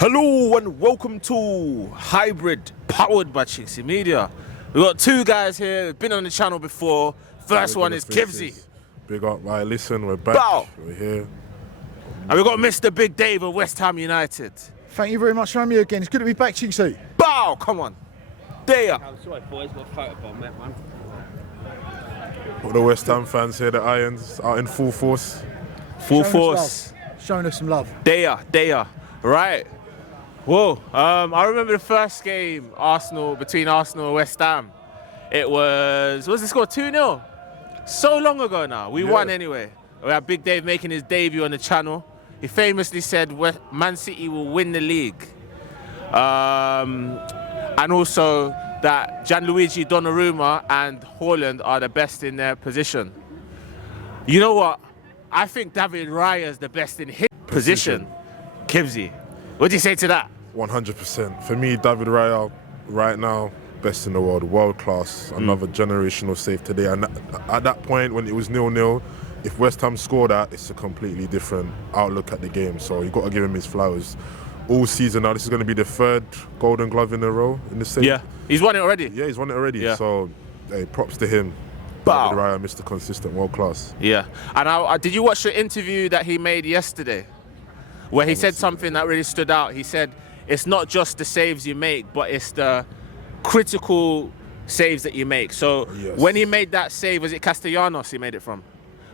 Hello and welcome to Hybrid, powered by chinkseyMEDIA. We've got two guys here who've been on the channel before. First one is Kivzyy. Big up, right? Listen, we're back. Bow. We're here. And we've got Mr. Big Dave of West Ham United. Thank you very much for having me again. It's good to be back, Chinksey. Bow! Come on. There. I'm sorry, boys, got a photo bomb, man. All the West Ham fans here, the Irons, out in full force. Full force. Showing us some love. There. Right. Whoa. I remember the first game between Arsenal and West Ham. It was the score? 2-0? So long ago now. We won anyway. We had Big Dave making his debut on the channel. He famously said Man City will win the league. And also that Gianluigi, Donnarumma and Haaland are the best in their position. You know what? I think David Raya is the best in his position. Kivzyy, what do you say to that? 100%. For me, David Raya, right now, best in the world, world class. Another generational save today. And at that point, when it was 0-0, if West Ham score that, it's a completely different outlook at the game. So you've got to give him his flowers. All season now, this is going to be the third Golden Glove in a row in the same. Yeah, he's won it already. Yeah, he's won it already. Yeah. So, hey, props to him. Bow. David Raya, Mr. Consistent, world class. Yeah. And did you watch the interview that he made yesterday? Where he said something that really stood out. He said, it's not just the saves you make, but it's the critical saves that you make. So when he made that save, was it Castellanos he made it from?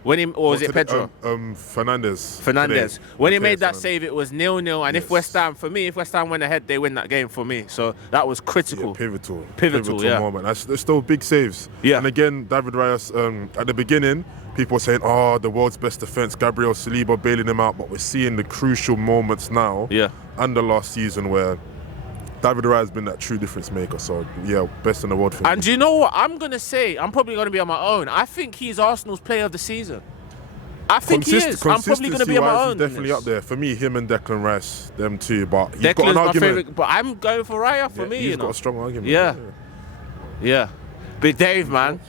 Or was it Pedro? Fernandez. Fernandez. When he made that save, it was 0-0. And if West Ham went ahead, they win that game for me. So that was critical. Yeah, pivotal moment. There's still big saves. Yeah. And again, David Raya, at the beginning, people were saying, oh, the world's best defense, Gabriel Saliba bailing him out. But we're seeing the crucial moments now. Yeah. And the last season where David Raya has been that true difference maker. So, yeah, best in the world for me. And do you know what? I'm going to say, I'm probably going to be on my own. I think he's Arsenal's player of the season. I think he is. I'm probably going to be on my own. He's definitely up there. For me, him and Declan Rice, them two. But he's Declan's got an my argument. favorite, but I'm going for Raya for me. He's got a strong argument. Yeah. Big Dave, man.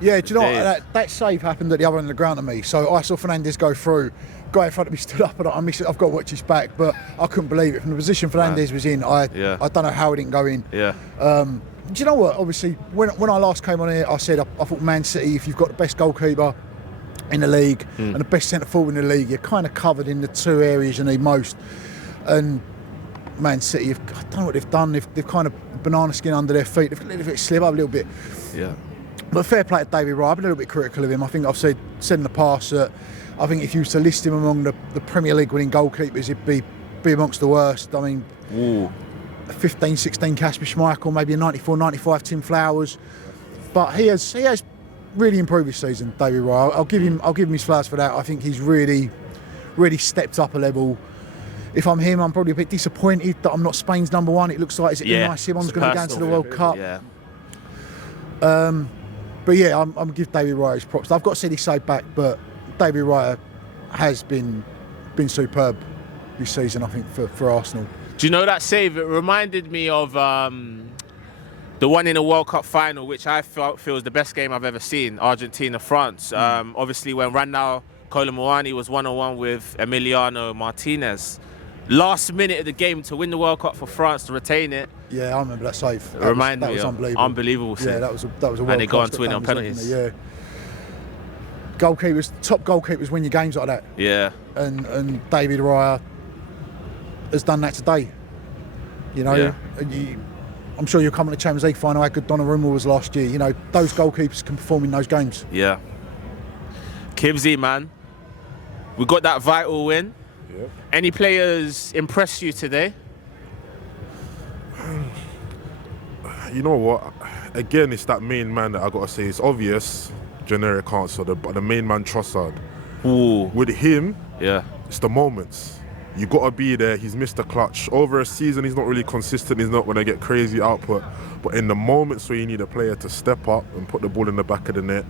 Yeah, do you know what? That save happened at the other end of the ground to me. So I saw Fernandez go through. Guy in front of me stood up and I missed it. I've got to watch his back, but I couldn't believe it. From the position Fernandez was in, I don't know how it didn't go in. Yeah. Do you know what? Obviously, when I last came on here, I said I thought Man City, if you've got the best goalkeeper in the league and the best centre forward in the league, you're kind of covered in the two areas you need most. And Man City, I don't know what they've done. They've kind of banana skin under their feet. They've let it slip up a little bit. Yeah. But fair play to David Raya. I've been a little bit critical of him. I think I've said in the past that I think if you was to list him among the Premier League winning goalkeepers, he'd be amongst the worst. I mean, 15, 16 Kasper Schmeichel, maybe a 94, 95 Tim Flowers. But he has really improved this season, David Raya. I'll give him his flowers for that. I think he's really stepped up a level. If I'm him, I'm probably a bit disappointed that I'm not Spain's number one. It looks like Simon's going to go into the World Cup. Yeah. But yeah, I'm going to give David Raya his props. I've got to see this side back, but David Raya has been superb this season, I think, for Arsenal. Do you know that save? It reminded me of the one in the World Cup final, which I feel is the best game I've ever seen, Argentina-France. Obviously, when Randall Colomouani was 1-on-1 with Emiliano Martinez. Last minute of the game to win the World Cup for France to retain it. Yeah, I remember that save. That was unbelievable save. Yeah, that was a World Cup. And they go on to win on penalties. Yeah. Top goalkeepers win your games like that. Yeah. And David Raya has done that today. You know, I'm sure you'll come to the Champions League final how good Donnarumma was last year. You know, those goalkeepers can perform in those games. Yeah. Kivzyy, man. We got that vital win. Yep. Any players impress you today? You know what? Again, it's that main man that I got to say. It's obvious, generic answer, but the main man, Trossard. Ooh. With him, it's the moments. You got to be there. He's missed the clutch. Over a season, he's not really consistent. He's not going to get crazy output. But in the moments where you need a player to step up and put the ball in the back of the net,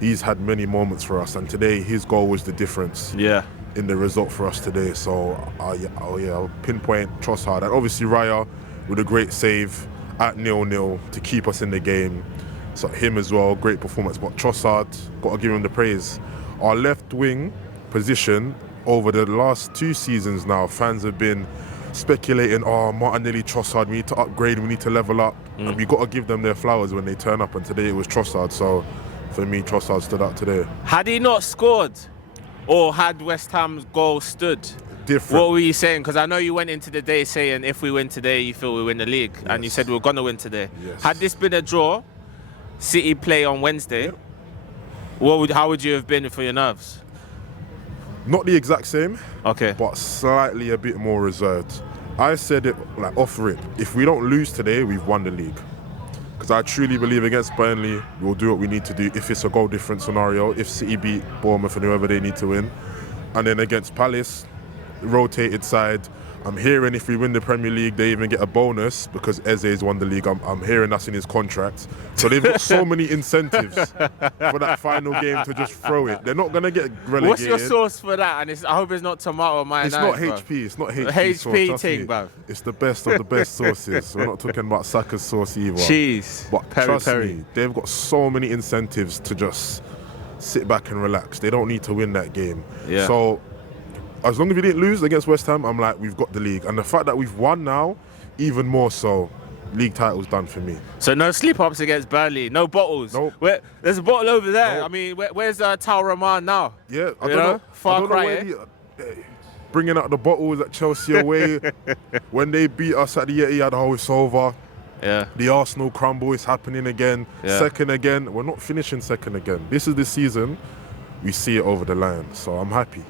he's had many moments for us. And today, his goal was the difference. Yeah. In the result for us today. So, I'll pinpoint Trossard. And obviously, Raya with a great save at 0-0 to keep us in the game. So, him as well, great performance. But Trossard, got to give him the praise. Our left wing position, over the last 2 seasons now, fans have been speculating, oh, Martinelli, Trossard, we need to upgrade, we need to level up. And we got to give them their flowers when they turn up, and today it was Trossard. So for me, Trossard stood out today. Had he not scored, or had West Ham's goal stood, Different. what were you saying? Because I know you went into the day saying if we win today, you feel we win the league. And you said we're going to win today. Yes. Had this been a draw, City play on Wednesday, Yep. how would you have been for your nerves? Not the exact same, Okay. but slightly a bit more reserved. I said it like off rip. If we don't lose today, we've won the league. Because I truly believe against Burnley, we'll do what we need to do if it's a goal difference scenario, if City beat Bournemouth and whoever they need to win. And then against Palace, rotated side, I'm hearing if we win the Premier League, they even get a bonus because Eze's won the league. I'm hearing that's in his contract. So they've got so many incentives for that final game to just throw it. They're not going to get relegated. What's your source for that? And I hope it's not tomato mayonnaise. It's not bro. HP. It's not HP. HP sauce, thing, me. bruv. It's the best of the best sauces. We're not talking about Saka's sauce either. Cheese. But trust me, they've got so many incentives to just sit back and relax. They don't need to win that game. Yeah. So as long as we didn't lose against West Ham, I'm like, we've got the league. And the fact that we've won now, even more so, league title's done for me. So no sleep-ups against Burnley, no bottles. Nope. There's a bottle over there. Nope. I mean, where's Tal Rahman now? Yeah, I You don't know? know. Far I don't know cry, where eh? bringing out the bottles at Chelsea away. When they beat us at the Etihad, oh, it's over. Yeah. The Arsenal crumble is happening again. Yeah. Second again. We're not finishing second again. This is the season. We see it over the line. So I'm happy.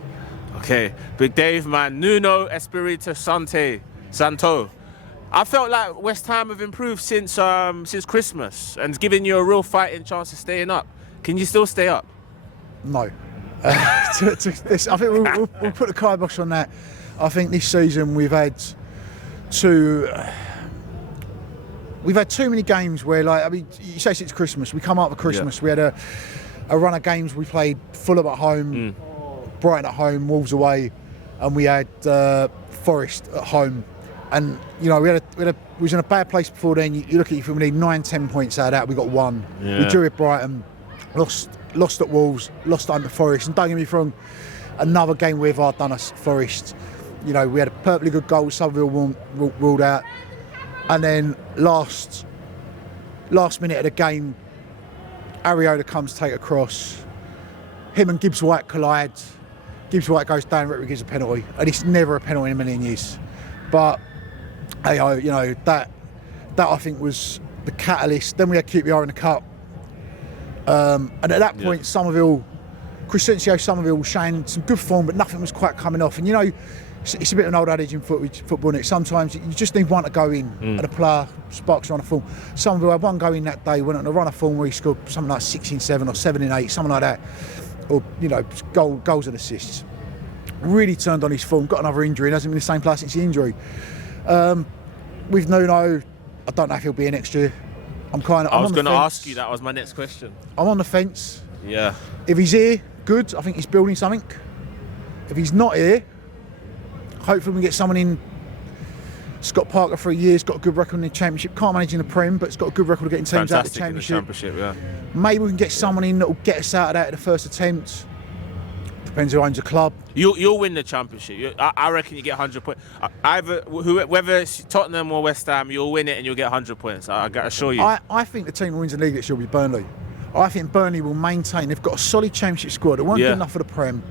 Okay, Big Dave, man. Nuno, Espírito, Santo. I felt like West Ham have improved since Christmas and given you a real fighting chance of staying up. Can you still stay up? No. I think we'll put the kibosh on that. I think this season we've had too many games where, like, I mean, you say since Christmas, we come up with Christmas. Yeah. We had a run of games. We played Fulham at home, Brighton at home, Wolves away, and we had Forest at home. And you know, we was in a bad place before then. You look at it, we need 9-10 points out of that. We got one. Yeah. We drew at Brighton, lost at Wolves, lost at Forest, and don't get me wrong, another game we've done us Forest. You know, we had a perfectly good goal. Somerville ruled out, and then last minute of the game, Ariola comes to take a cross. Him and Gibbs White collide. Gibbs White goes down, referee gives a penalty, and it's never a penalty in a million years. But hey, you know, that I think was the catalyst. Then we had QPR in the cup, and at that point, Křetínský, Somerville showing some good form, but nothing was quite coming off. And you know, it's a bit of an old adage in football, isn't it? Sometimes you just need one to go in, and a player sparks on a form. Somerville had one go in that day, went on a run of form where he scored something like 6-7 or 7-8, something like that, or you know, goals and assists. Really turned on his form, got another injury, and hasn't been the same player since the injury. With Nuno, I don't know if he'll be here next year. I was going to ask you, that was my next question. I'm on the fence. Yeah. If he's here, good. I think he's building something. If he's not here, hopefully we can get someone in. Scott Parker for a year, he's got a good record in the Championship. Can't manage in the Prem, but he's got a good record of getting teams out of the Championship. Yeah. Maybe we can get someone in that will get us out of that at the first attempt. Depends who owns the club. You'll win the Championship. I reckon you get 100 points. Whether it's Tottenham or West Ham, you'll win it and you'll get 100 points. I assure you. I think the team that wins the league this year will be Burnley. I think Burnley will maintain. They've got a solid Championship squad. It won't be enough for the Prem,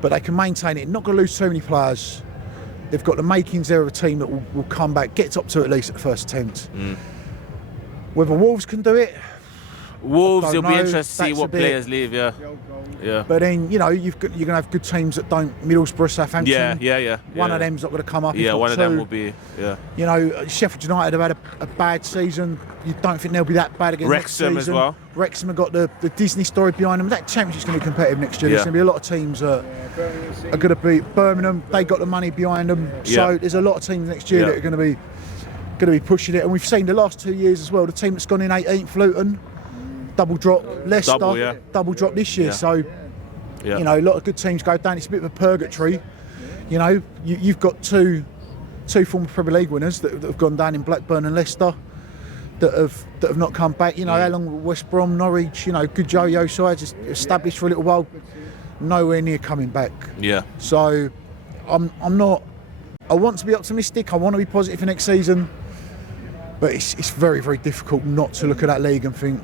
but they can maintain it. Not going to lose too many players. They've got the makings there of a team that will come back, get top two at least at the first attempt. Whether Wolves can do it, Wolves, it'll be interesting to see what players leave. Yeah. But then, you know, you're going to have good teams that don't. Middlesbrough, Southampton. Yeah. One of them's not going to come up. Yeah, one of them will be. Yeah. You know, Sheffield United have had a bad season. You don't think they'll be that bad again next season. Wrexham as well. Wrexham have got the Disney story behind them. That Championship's going to be competitive next year. There's going to be a lot of teams that are going to beat Birmingham. They got the money behind them. So there's a lot of teams next year that are going to be pushing it. And we've seen the last 2 years as well. The team that's gone in 18th, Luton, double drop. Leicester, double drop this year. So. You know, a lot of good teams go down. It's a bit of a purgatory. You know, you've got two former Premier League winners that have gone down in Blackburn and Leicester that have not come back. You know, how long West Brom, Norwich, you know, good yo-yo sides established for a little while, nowhere near coming back. Yeah. So I'm not I want to be optimistic. I want to be positive for next season. But it's very, very difficult not to look at that league and think,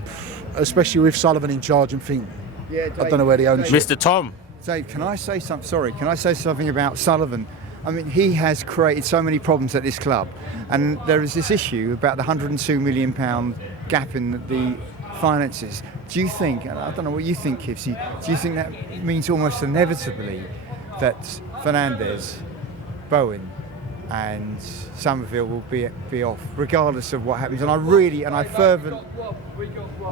especially with Sullivan in charge, and think, I don't know where the ownership. Mr. Tom. Dave, can I say something? Sorry, can I say something about Sullivan? I mean, he has created so many problems at this club, and there is this issue about the £102 million gap in the finances. Do you think, and I don't know what you think, Kivzyy, do you think that means almost inevitably that Fernandes, Bowen and Somerville will be off, regardless of what happens? And I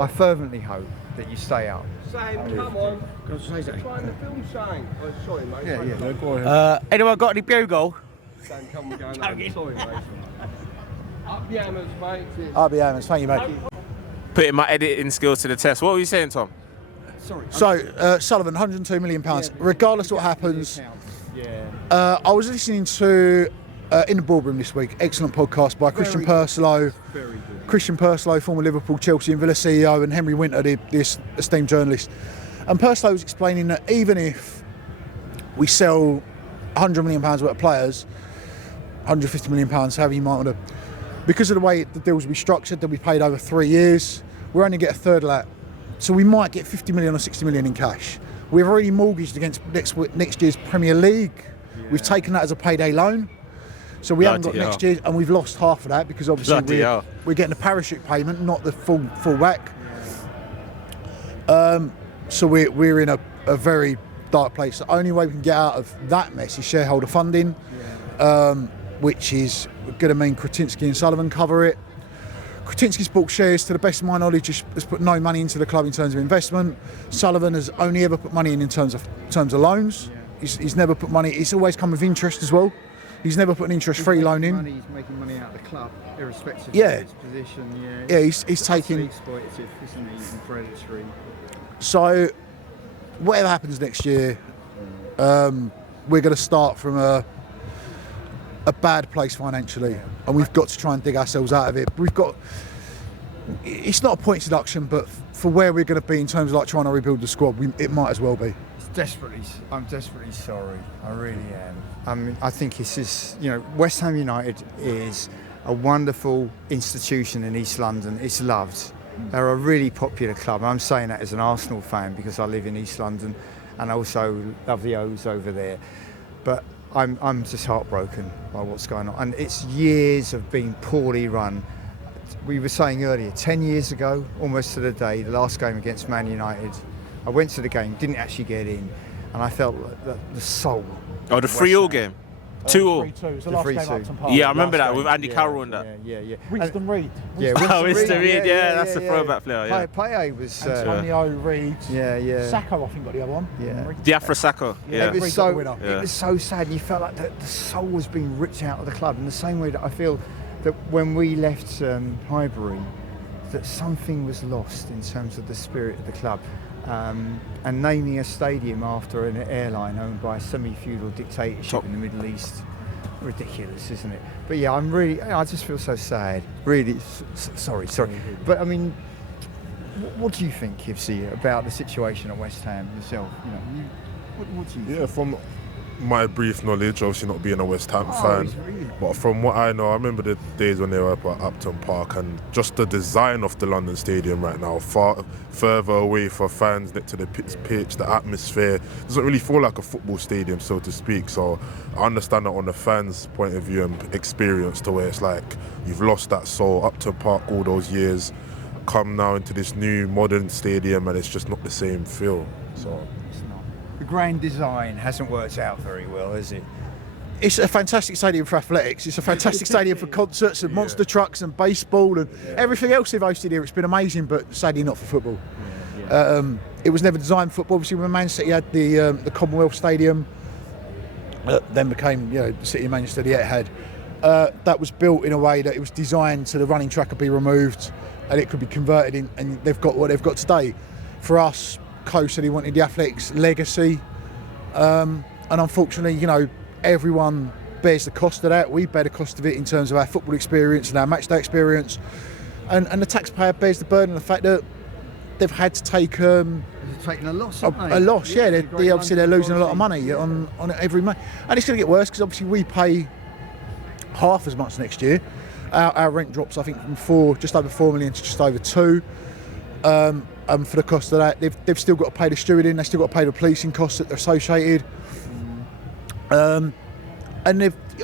fervently hope that you stay up. Sam, come on. Can I say something? Trying to film Sam. Oh, sorry, mate. Yeah. Go ahead. Anyone got any bugle? Sam, come on, going on. Sorry, mate. Up the hammers, mate. Cheers. I'll be Amos, thank you, mate. Putting my editing skills to the test. What were you saying, Tom? Sorry. So, Sullivan, £102 million. Regardless of what happens, I was listening to in the BoardRoom this week, excellent podcast by Christian Purslow. Very good. Christian Purslow, former Liverpool, Chelsea and Villa CEO, and Henry Winter, this esteemed journalist. And Purslow was explaining that even if we sell £100 million worth of players, £150 million, however you might want to, because of the way the deals will be structured, they'll be paid over 3 years, we'll only get a third of that. So we might get 50 million or 60 million in cash. We've already mortgaged against next year's Premier League. Yeah. We've taken that as a payday loan. So we haven't got next year, and we've lost half of that because obviously we're getting a parachute payment, not the full whack. So we're in a very dark place. The only way we can get out of that mess is shareholder funding, which is going to mean Křetínský and Sullivan cover it. Křetínský's bought shares, to the best of my knowledge, has put no money into the club in terms of investment. Sullivan has only ever put money in terms of loans. He's never put money. It's always come with interest as well. He's never put an interest-free loan in. He's making money out of the club, irrespective of his position. Yeah, he's taking. Exploitative, isn't he? And predatory. So, whatever happens next year, we're going to start from a bad place financially, and we've got to try and dig ourselves out of it. It's not a point deduction, but for where we're going to be in terms of like trying to rebuild the squad, it might as well be. I'm desperately sorry. I really am. I mean, I think this is, West Ham United is a wonderful institution in East London. It's loved. They're a really popular club. I'm saying that as an Arsenal fan because I live in East London and I also love the O's over there. But I'm just heartbroken by what's going on. And it's years of being poorly run. We were saying earlier, 10 years ago, almost to the day, the last game against Man United, I went to the game, didn't actually get in, and I felt that the soul. Oh, the 3-3 game? 2-2. 3-2. It's the last game at Upton Park. Yeah, I remember that with Andy Carroll and that. Yeah. Winston Reid. Yeah, Winston Reid, that's the throwback player. Yeah. Payet was. Antonio Reid. Yeah. Sacco, I think, got the other one. Yeah. Diafra Sacco. Yeah. It was so sad, and you felt like the soul was being ripped out of the club in the same way that I feel that when we left Highbury, that something was lost in terms of the spirit of the club. And naming a stadium after an airline owned by a semi-feudal dictatorship in the Middle East, ridiculous, isn't it? But yeah, I just feel so sad. Really, sorry. But I mean, what do you think, Kivzyy, about the situation at West Ham yourself? What do you think? Yeah, from my brief knowledge, obviously not being a West Ham fan, but from what I know, I remember the days when they were up at Upton Park, and just the design of the London Stadium right now, far further away for fans next to the pitch, the atmosphere doesn't really feel like a football stadium, so to speak. So I understand that on the fans' point of view and experience, to where it's like you've lost that soul. Upton Park all those years, come now into this new modern stadium, and it's just not the same feel. So. The grand design hasn't worked out very well, has it? It's a fantastic stadium for athletics. It's a fantastic stadium for concerts and monster trucks and baseball and everything else they've hosted here. It's been amazing, but sadly not for football. It was never designed for football. Obviously, when Man City had the Commonwealth Stadium, then became the City of Manchester, the Etihad. That was built in a way that it was designed so the running track could be removed and it could be converted in, and they've got what they've got today. For us, Co said he wanted the athletics legacy, and unfortunately, everyone bears the cost of that. We bear the cost of it in terms of our football experience and our matchday experience, and the taxpayer bears the burden of the fact that they've had to take taking a loss. A loss. They're losing a lot of money on every month, and it's going to get worse because obviously we pay half as much next year. Our rent drops, I think, from just over 4 million to just over 2. For the cost of that, they've still got to pay the stewarding, they've still got to pay the policing costs that are associated. And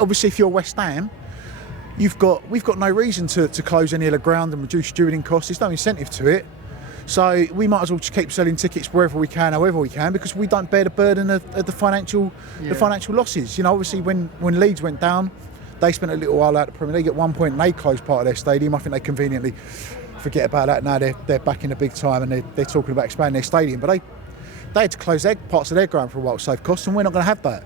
obviously, if you're West Ham, we've got no reason to close any of the ground and reduce stewarding costs. There's no incentive to it. So we might as well just keep selling tickets wherever we can, however we can, because we don't bear the burden of the financial losses. You know, obviously when Leeds went down, they spent a little while out of the Premier League. At one point, and they closed part of their stadium. I think they conveniently forget about that now. They're back in the big time and they're talking about expanding their stadium. But they had to close parts of their ground for a while to save costs, and we're not going to have that.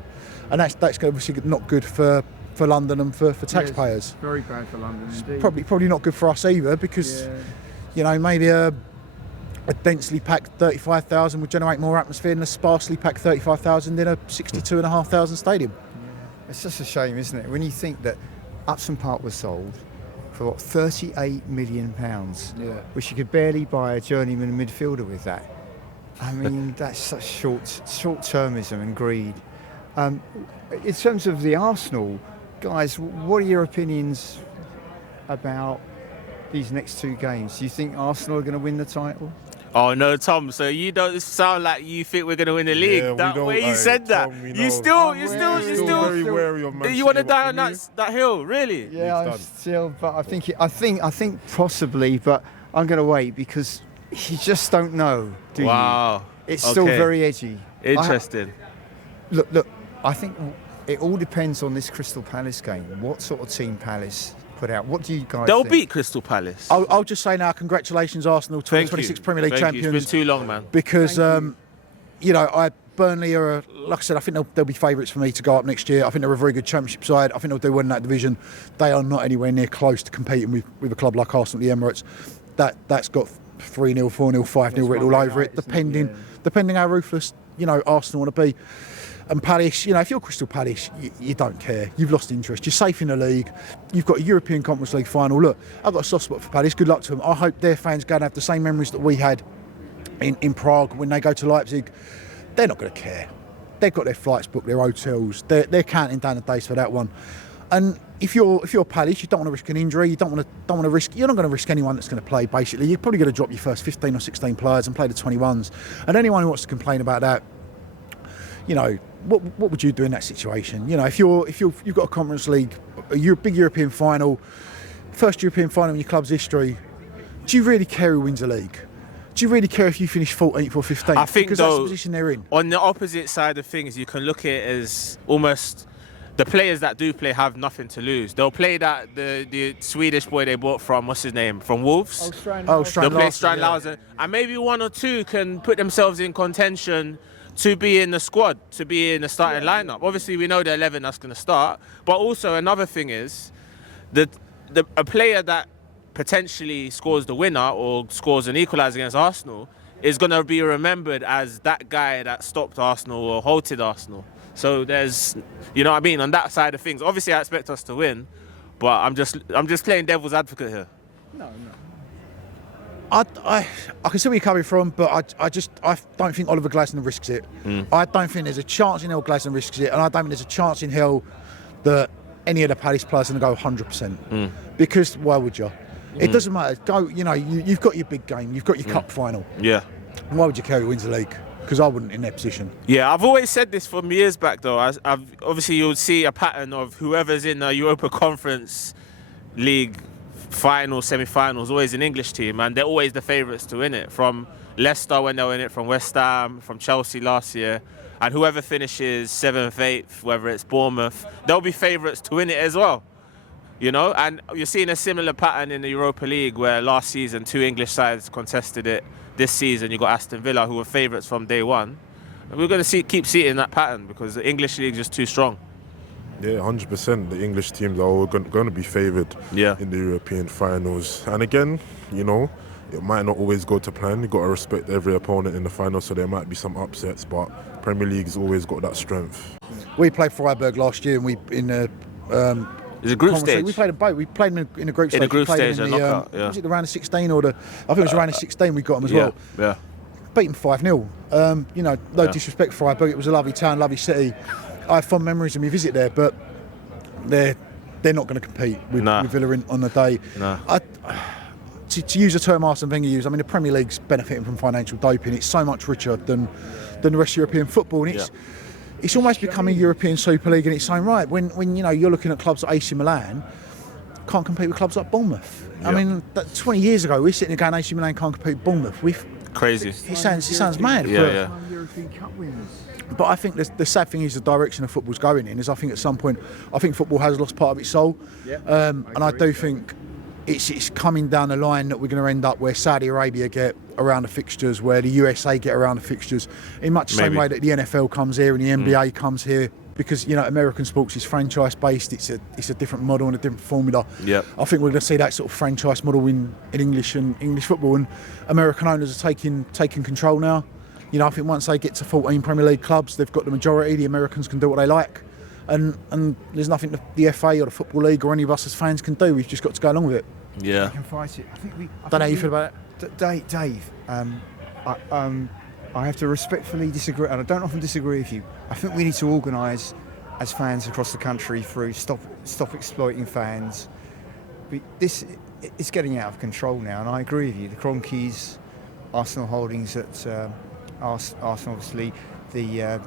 And that's obviously not good for London and for taxpayers. It's very bad for London indeed. Probably not good for us either, because you know, maybe a densely packed 35,000 would generate more atmosphere than a sparsely packed 35,000 in a 62,500 stadium. It's just a shame, isn't it, when you think that Upton Park was sold for what, £38 million, which you could barely buy a journeyman midfielder with that. I mean, that's such short-termism and greed. In terms of the Arsenal, guys, what are your opinions about these next 2 games? Do you think Arsenal are going to win the title? Oh no, Tom. So you don't sound like you think we're going to win the league. Yeah, that way you said that. Tom, you still very wary of Man City. You want to die on What that hill, really? Yeah, I'm still, but I think possibly, but I'm going to wait because you just don't know, do you? It's still very edgy. Interesting. Look, I think it all depends on this Crystal Palace game. What sort of team Palace put out? What do you guys They'll think? beat Crystal Palace. I'll just say now, congratulations, Arsenal, 2026 Premier League champions. It's been too long, man. Because, you know, Burnley are, like I said, I think they'll be favourites for me to go up next year. I think they're a very good championship side. I think they'll do well in that division. They are not anywhere near close to competing with a club like Arsenal at the Emirates. That's got 3-0, 4-0, 5-0 written all over it, depending how ruthless, you know, Arsenal want to be. And Palace, you know, if you're Crystal Palace, you don't care. You've lost interest. You're safe in the league. You've got a European Conference League final. Look, I've got a soft spot for Palace. Good luck to them. I hope their fans go and have the same memories that we had in Prague when they go to Leipzig. They're not going to care. They've got their flights booked, their hotels. They're counting down the days for that one. And if you're Palace, you don't want to risk an injury. You don't want to risk. You're not going to risk anyone that's going to play. Basically, you're probably going to drop your first 15 or 16 players and play the 21s. And anyone who wants to complain about that, you know, what would you do in that situation? You know, if you've got a Conference League, a big European final, first European final in your club's history, do you really care who wins the league? Do you really care if you finish 14th or 15th? I think, because though, that's the position they're in. On the opposite side of things, you can look at it as almost the players that do play have nothing to lose. They'll play that the Swedish boy they bought from, what's his name, from Wolves. Strand They'll play Strand Larsen, and maybe 1 or 2 can put themselves in contention to be in the squad, to be in the starting lineup. Obviously, we know the 11 that's going to start, but also another thing is that a player that potentially scores the winner or scores an equaliser against Arsenal is going to be remembered as that guy that stopped Arsenal or halted Arsenal. So there's, you know what I mean, on that side of things. Obviously, I expect us to win, but I'm just playing devil's advocate here. No. I can see where you're coming from, but I don't think Oliver Glasner risks it. I don't think there's a chance in hell Glasner risks it, and I don't think there's a chance in hell that any of the Palace players are going to go 100%. Because why would you? It doesn't matter. Go, you know, you've got your big game, you've got your cup final. Yeah. Why would you care who wins the league? Because I wouldn't in their position. Yeah, I've always said this from years back, though. I've obviously, you'll see a pattern of whoever's in the Europa Conference League final, semi-finals, always an English team, and they're always the favourites to win it. From Leicester when they win it, from West Ham, from Chelsea last year, and whoever finishes 7th, 8th, whether it's Bournemouth, they'll be favourites to win it as well. You know, and you're seeing a similar pattern in the Europa League where last season 2 English sides contested it. This season you got Aston Villa, who were favourites from day one. And we're going to keep seeing that pattern because the English league is just too strong. Yeah, 100%. The English teams are all going to be favoured in the European finals. And again, you know, it might not always go to plan. You've got to respect every opponent in the final, so there might be some upsets, but Premier League's always got that strength. We played Freiburg last year, and Is it group stage? We played them both. We played them in a group stage. In the group stage, in knockout, was it the round of 16 or I think it was round of 16 we got them as well. Yeah. Beat them 5-0. You know, no disrespect for Freiburg. It was a lovely town, lovely city. I have fond memories of my visit there, but they're they're not going to compete with Villa on the day. No. To use a term Arsene Wenger used, I mean, the Premier League's benefiting from financial doping. It's so much richer than the rest of European football, and it's almost becoming European Super League in its own right. When you know, you're looking at clubs like AC Milan can't compete with clubs like Bournemouth. I mean, 20 years ago, we're sitting there going, AC Milan can't compete with Bournemouth. Crazy. It sounds mad. European Cup winners. But I think the sad thing is the direction of football's going in is I think at some point, I think football has lost part of its soul. And I do think it's coming down the line that we're going to end up where Saudi Arabia get around the fixtures, where the USA get around the fixtures, in much the same way that the NFL comes here and the NBA comes here. Because, you know, American sports is franchise based, it's a different model and a different formula. I think we're going to see that sort of franchise model in English football, and American owners are taking control now. You know, I think once they get to 14 Premier League clubs, they've got the majority. The Americans can do what they like, and there's nothing the FA or the Football League or any of us as fans can do. We've just got to go along with it. We can fight it. I don't know how you feel about it. Dave, I have to respectfully disagree, and I don't often disagree with you. I think we need to organise as fans across the country through stop exploiting fans. This is getting out of control now, and I agree with you. The Kroenkes, Arsenal holdings at Arsenal, obviously the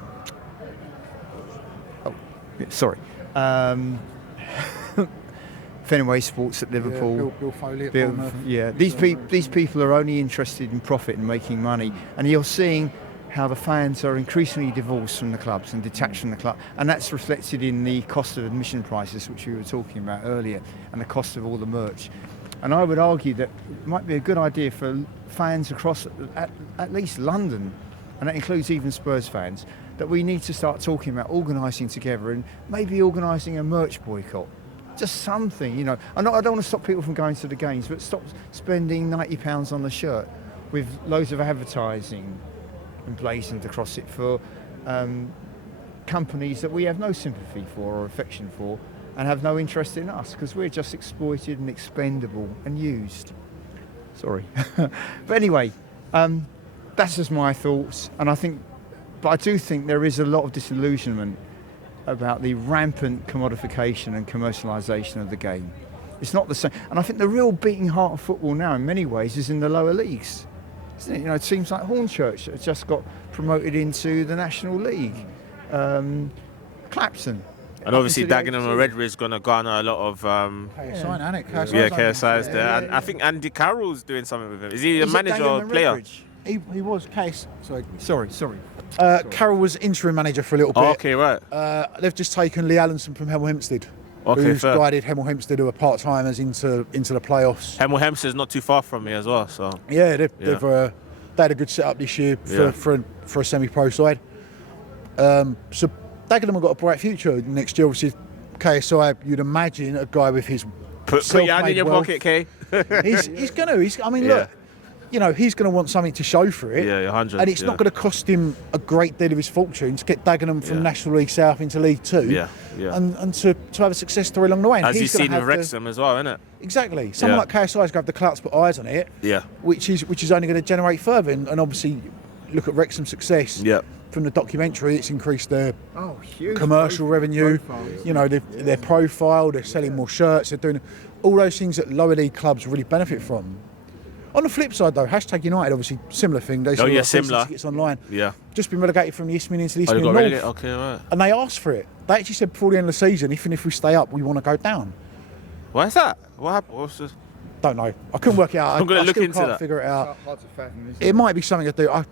Fenway Sports at Liverpool. Bill Foley at Bournemouth. These people are only interested in profit and making money, and you're seeing how the fans are increasingly divorced from the clubs and detached from the club, and that's reflected in the cost of admission prices, which we were talking about earlier, and the cost of all the merch. And I would argue that it might be a good idea for fans across at least London, and that includes even Spurs fans, that we need to start talking about organising together and maybe organising a merch boycott. Just something, you know. I don't want to stop people from going to the games, but stop spending £90 on the shirt with loads of advertising emblazoned across it for companies that we have no sympathy for or affection for, and have no interest in us, because we're just exploited and expendable and used. Sorry. But anyway, that's just my thoughts, and I do think there is a lot of disillusionment about the rampant commodification and commercialisation of the game. It's not the same, and I think the real beating heart of football now in many ways is in the lower leagues, isn't it? You know, teams like HornChurch that just got promoted into the National League, Clapton. And obviously Dagenham and RedBridge is going to garner a lot of KSI's there. And I think Andy Carroll's doing something with him. Is he a manager or a player? He was case. Sorry. Carroll was interim manager for a little bit. Oh, okay, right. They've just taken Lee Allenson from Hemel Hempstead, who's guided Hemel Hempstead, who are part-timers, into the playoffs. Hemel Hempstead's not too far from me as well, so yeah, they had a good setup this year for a semi-pro side. So Dagenham have got a bright future next year. Obviously, KSI, you'd imagine a guy with his put your hand in your pocket, K. He's going to. Look. You know, he's going to want something to show for it. Yeah, 100. And it's not going to cost him a great deal of his fortune to get Dagenham from National League South into League Two. And to have a success story along the way. And as you've seen with Wrexham as well, isn't it? Exactly. Someone like KSI is going to have the clouts to put eyes on it. Which is only going to generate further. And obviously, look at Wrexham's success. From the documentary, it's increased their commercial revenue. You know, their profile. They're selling more shirts. They're doing all those things that lower league clubs really benefit from. On the flip side, though, #United, obviously, similar thing. They similar. Tickets online. Yeah. Just been relegated from the Isthmian into the Isthmian North. Relegated? Okay, right. And they asked for it. They actually said before the end of the season, even if we stay up, we want to go down. Why is that? What happened? What's this? Don't know. I couldn't work it out. I'm going to look into can't that. Figure it out. Hard to fathom, isn't it might be something to do.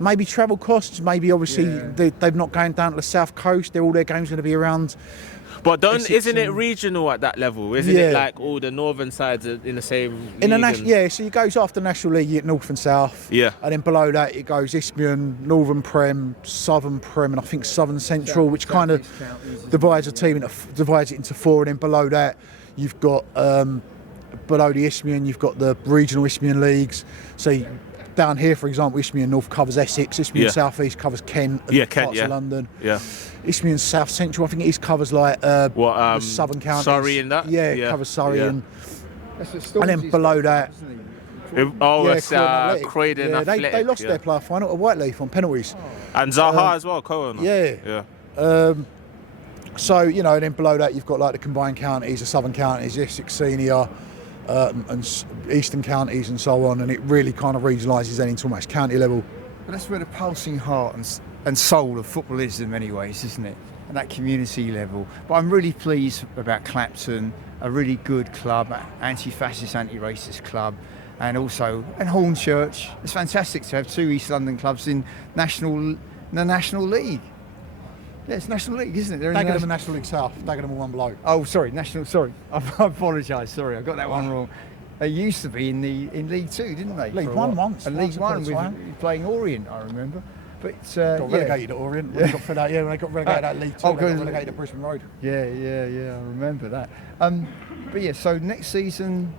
Maybe travel costs. Maybe obviously they've not going down to the south coast. All their games going to be around. But isn't it regional at that level? Isn't it like all the northern sides are in the same league? So it goes after National League, you get North and South. Yeah. And then below that it goes Isthmian, Northern Prem, Southern Prem, and I think Southern Central, which kind of divides it into four. And then below that you've got below the Isthmian, you've got the regional Isthmian leagues. So down here, for example, Isthmian North covers Essex, Isthmian South East covers Kent and parts of London. Yeah. Isthmian South Central, I think it is, covers like the southern counties. Surrey and that? Yeah, it covers Surrey and then below that. Croydon Athletic. They lost their playoff final to Whiteleaf on penalties. And Zaha as well, co-owner. Yeah. So, you know, and then below that you've got like the combined counties, the southern counties, the Essex Senior, and eastern counties and so on, and it really kind of regionalises then into almost county level. But that's where the pulsing heart and soul of football is in many ways, isn't it? At that community level. But I'm really pleased about Clapton, a really good club, anti-fascist, anti-racist club, and HornChurch. It's fantastic to have 2 East London clubs in the National League. Yeah, it's National League, isn't it? They're in Dagenham and National League South. Dagenham are one below. Oh, sorry, Sorry, I apologise. Sorry, I got that one wrong. They used to be in League 2, didn't they? League 1 once. And League 1 with playing Orient, I remember. But got relegated at Orient. When they got fed out, when they got relegated at League 2, they got relegated at Brisbane Road. Yeah, I remember that. But yeah, so next season,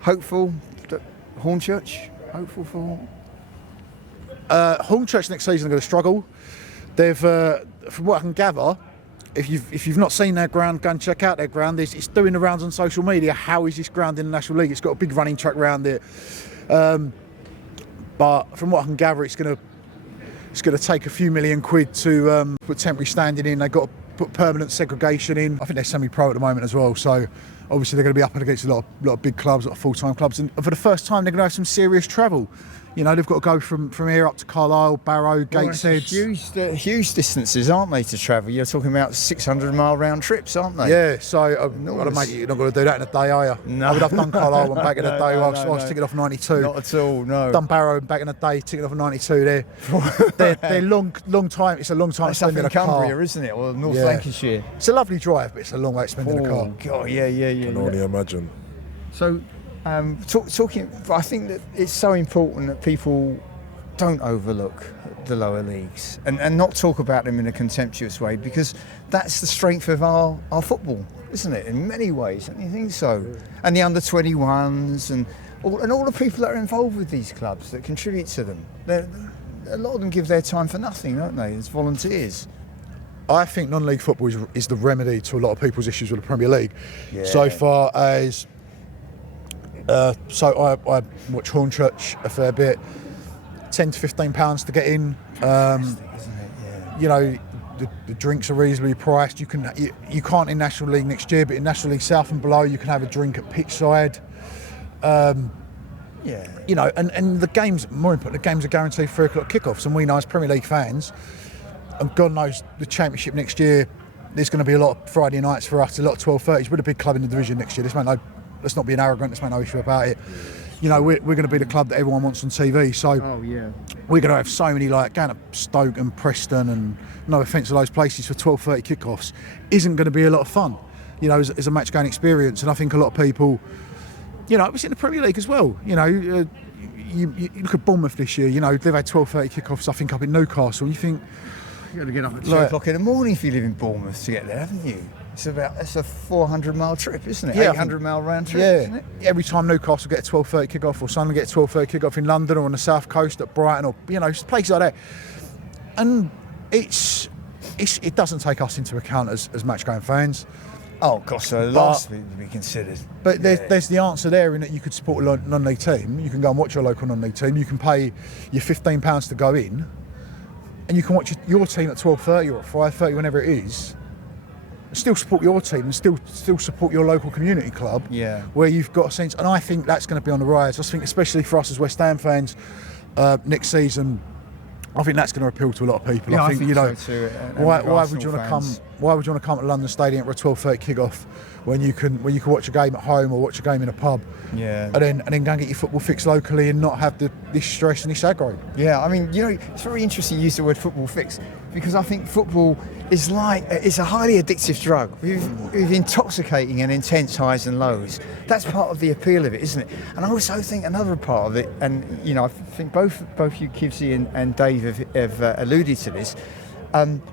hopeful that HornChurch. Hopeful for HornChurch next season are going to struggle. They've, from what I can gather, if you've not seen their ground, go and check out their ground. It's doing the rounds on social media. How is this ground in the National League? It's got a big running track around it. But from what I can gather, it's going to take a few £1 million to put temporary standing in. They've got to put permanent segregation in. I think they're semi-pro at the moment as well. So obviously they're going to be up against a lot of big clubs, a lot of full-time clubs. And for the first time, they're going to have some serious travel. You know, they've got to go from here up to Carlisle, Barrow, Gateshead. Huge distances, aren't they, to travel? You're talking about 600-mile round trips, aren't they? Yeah, so mate, you're not going to do that in a day, are you? No. I would have done Carlisle back in the day. I was ticking off 92. Not at all, no. Done Barrow back in the day, ticking off 92 there. They're long time. It's a long time That's up spending in a car. Cumbria, isn't it? Or North Lancashire. It's a lovely drive, but it's a long way spending a car. God, yeah. Can only imagine. So, talking, I think that it's so important that people don't overlook the lower leagues and not talk about them in a contemptuous way, because that's the strength of our football, isn't it? In many ways, don't you think so? And the under-21s and all the people that are involved with these clubs that contribute to them. A lot of them give their time for nothing, don't they, as volunteers? I think non-league football is the remedy to a lot of people's issues with the Premier League. Yeah. So far as... so I watch HornChurch a fair bit. £10 to £15 to get in. Fantastic, isn't it? Yeah. You know, the drinks are reasonably priced. You can't in National League next year, but in National League South and below, you can have a drink at pitchside. You know, and the games, more important, the games are guaranteed 3 o'clock kickoffs, and we know as Premier League fans, and God knows the Championship next year, there's going to be a lot of Friday nights for us, a lot of 12:30s. We're the big club in the division next year. Let's not be arrogant. Let's make no issue about it. You know, we're going to be the club that everyone wants on TV. So we're going to have so many, like going to Stoke and Preston, and no offence to those places, for 12:30 kickoffs isn't going to be a lot of fun. You know, as a match going experience, and I think a lot of people, you know, it's in the Premier League as well. You know, you look at Bournemouth this year. You know, they've had 12:30 kickoffs. I think up in Newcastle. You think you've got to get up at 2 o'clock in the morning if you live in Bournemouth to get there, haven't you? It's a 400-mile trip, isn't it? 800-mile round trip, isn't it? Every time Newcastle get a 12:30 kickoff, or Sunderland get a 12:30 kickoff in London or on the south coast at Brighton, or you know, places like that, and it doesn't take us into account as match-going fans. Oh gosh, so the last thing to be considered. But there's the answer there, in that you could support a non-league team. You can go and watch your local non-league team. You can pay your £15 to go in, and you can watch your team at 12:30 or at 5:30, whenever it is. Still support your team and still support your local community club, where you've got a sense, and I think that's going to be on the rise. I think especially for us as West Ham fans next season, I think that's going to appeal to a lot of people. Yeah, I think you know, so too, why would you want to come? Why would you want to come to London Stadium for a 12:30 kickoff when you can watch a game at home or watch a game in a pub? Yeah. And then go and get your football fix locally and not have this stress and this aggro. Yeah, I mean, you know, it's very interesting you use the word football fix, because I think football is it's a highly addictive drug with intoxicating and intense highs and lows. That's part of the appeal of it, isn't it? And I also think another part of it, and you know, I think both you, Kivzyy and Dave, have alluded to this.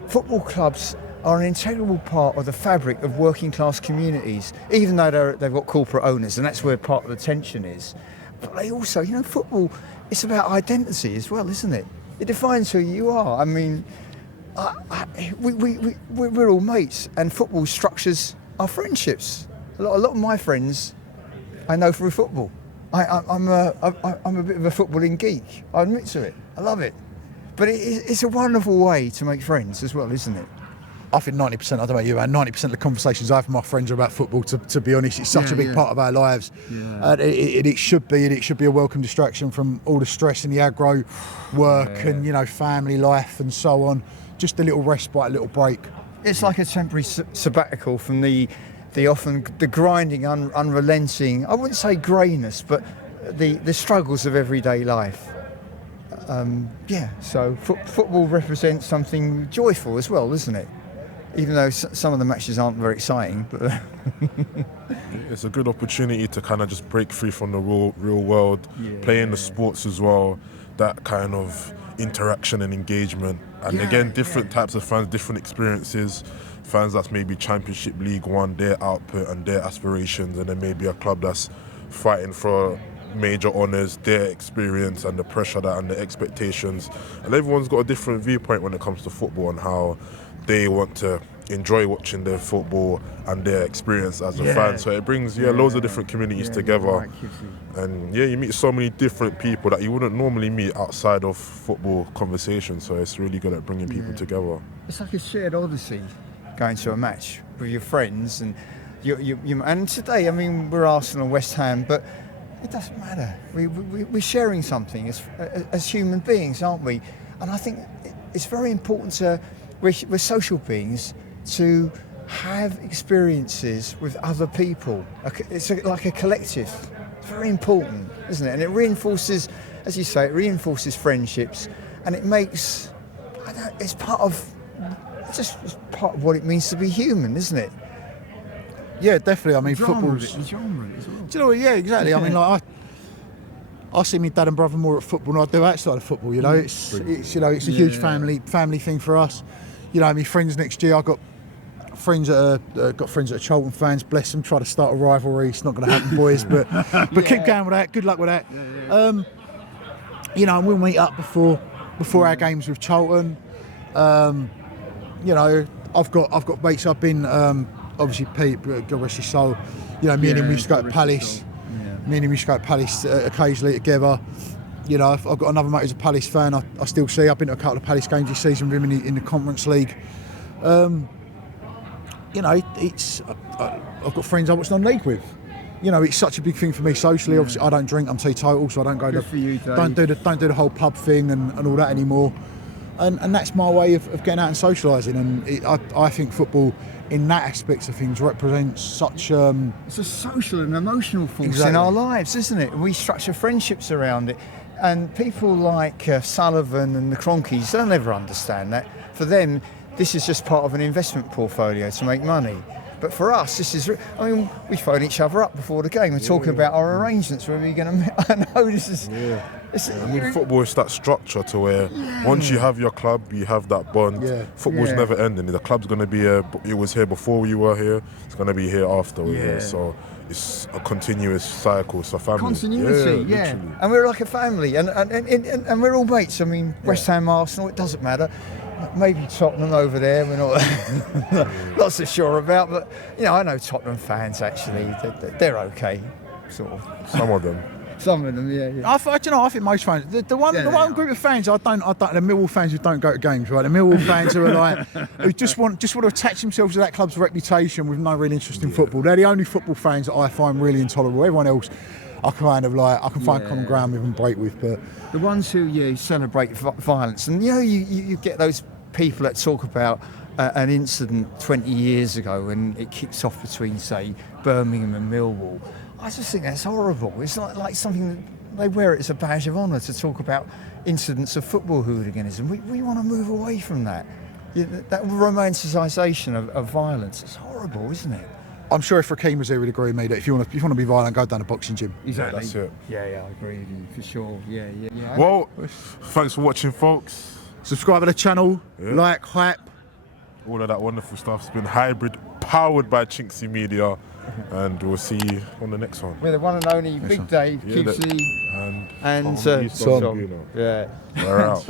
Football clubs are an integral part of the fabric of working class communities, even though they've got corporate owners, and that's where part of the tension is. But they also, you know, football, it's about identity as well, isn't it? It defines who you are. I mean, we're all mates, and football structures our friendships. A lot of my friends I know through football. I'm a bit of a footballing geek. I admit to it. I love it. But it's a wonderful way to make friends as well, isn't it? I think 90%, I don't know about you, man, 90% of the conversations I have with my friends are about football, to be honest. It's such a big part of our lives. And it should be, and it should be a welcome distraction from all the stress and the aggro work and, you know, family life and so on. Just a little respite, a little break. It's like a temporary sabbatical from the often the grinding, unrelenting, I wouldn't say greyness, but the struggles of everyday life. So football represents something joyful as well, doesn't it? Even though some of the matches aren't very exciting, but it's a good opportunity to kind of just break free from the real world, play in the sports as well, that kind of interaction and engagement. And again, different types of fans, different experiences. Fans that's maybe Championship, League One, their output and their aspirations, and then maybe a club that's fighting for major honours, their experience and the pressure that and the expectations. And everyone's got a different viewpoint when it comes to football and how they want to enjoy watching their football and their experience as a fan. So it brings loads of different communities together. Right, and you meet so many different people that you wouldn't normally meet outside of football conversations. So it's really good at bringing people together. It's like a shared odyssey, going to a match with your friends, and you and today, I mean, we're Arsenal, West Ham, but it doesn't matter. We're sharing something as human beings, aren't we? And I think it's very important we're social beings, to have experiences with other people. It's like a collective. It's very important, isn't it? And it reinforces, as you say, it reinforces friendships, and it makes, it's part of what it means to be human, isn't it? Yeah, definitely. I mean, football's... The genre as well. Do you know what? Yeah, exactly. I mean, like, I see my dad and brother more at football than I do outside of football. You know, it's you know, it's a huge family thing for us. You know, my friends next year, I've got friends that are Charlton fans. Bless them. Try to start a rivalry. It's not going to happen, boys. But keep going with that. Good luck with that. You know, and we'll meet up before our games with Charlton. You know, I've got mates. I've been obviously Pete, God rest his soul. You know, me and him used to go to Palace. Me and him used to go to Palace occasionally together. You know, I've got another mate who's a Palace fan. I still see. I've been to a couple of Palace games this season with him in the Conference League. You know, I've got friends I watch non-league with. You know, it's such a big thing for me socially. Obviously, I don't drink. I'm teetotal, so I don't go don't do the whole pub thing and all that anymore. And that's my way of getting out and socialising. And I think football, in that aspect of things, represents such... It's a social and emotional force in our lives, isn't it? We structure friendships around it. And people like Sullivan and the Kroenkes, they'll never understand that. For them, this is just part of an investment portfolio to make money. But for us, this is... I mean, we phone each other up before the game. We're talking about our arrangements, where we're going to... I know this is... I mean, football is that structure to where once you have your club, you have that bond. Football's never ending. The club's going to be here. It was here before you were here. It's going to be here after we're here. So it's a continuous cycle. It's a family. Continuity, and we're like a family, and we're all mates. I mean, West Ham, Arsenal, it doesn't matter. Maybe Tottenham over there, we're not so sure about, but you know, I know Tottenham fans actually. They're okay, sort of. Some of them. Some of them, yeah. I think most fans. The one group of fans I don't. The Millwall fans who don't go to games, right? The Millwall fans who are like, who just want to attach themselves to that club's reputation with no real interest in football. They're the only football fans that I find really intolerable. Everyone else, I can find common ground with and break with. But the ones who celebrate violence, and you know, you get those people that talk about an incident 20 years ago when it kicks off between, say, Birmingham and Millwall. I just think that's horrible. It's like something that they wear it as a badge of honour to talk about incidents of football hooliganism. We want to move away from that. That romanticisation of violence. It's horrible, isn't it? I'm sure if Raheem was here, he'd agree with me that if you want to be violent, go down a boxing gym. Exactly. That's it. Yeah, I agree with you for sure. Yeah. Well, thanks for watching, folks. Subscribe to the channel, like, hype. All of that wonderful stuff. It's been hybrid, powered by ChinkseyMEDIA. And we'll see you on the next one. With the one and only Big Dave, Kivzyy, and East London Gooner. Yeah. We're out.